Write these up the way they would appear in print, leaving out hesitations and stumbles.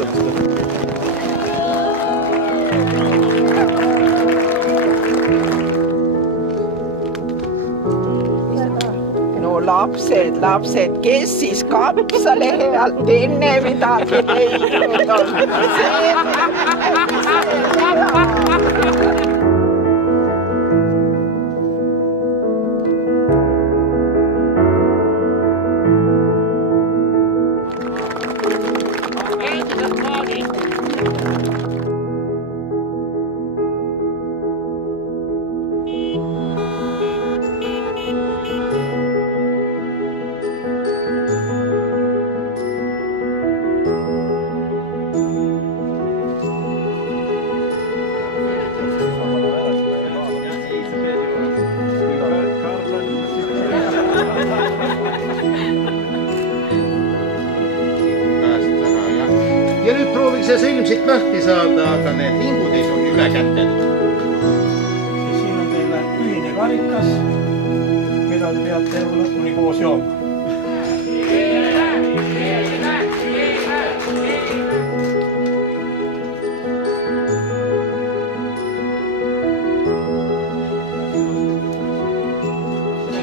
rõhutamast. No lapsed, kes siis kapsalehe alt enne midagi teinud on? Ja nüüd prooviks see sõlm siit lahti saada, aga need vingud ei tohi üle kätte. Siin on teile ühine karikas, mida te peate elu lõpuni koos jooma.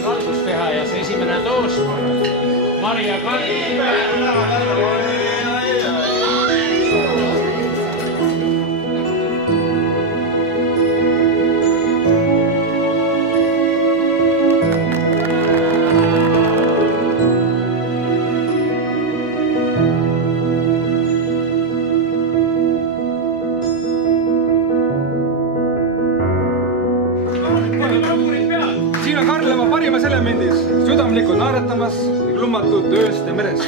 Kaldus teha ja see esimene toos Maria Kalli. Siin on Karlema parimas elemendis, südamlikult naeratamas ning lummatud ööst ja merest.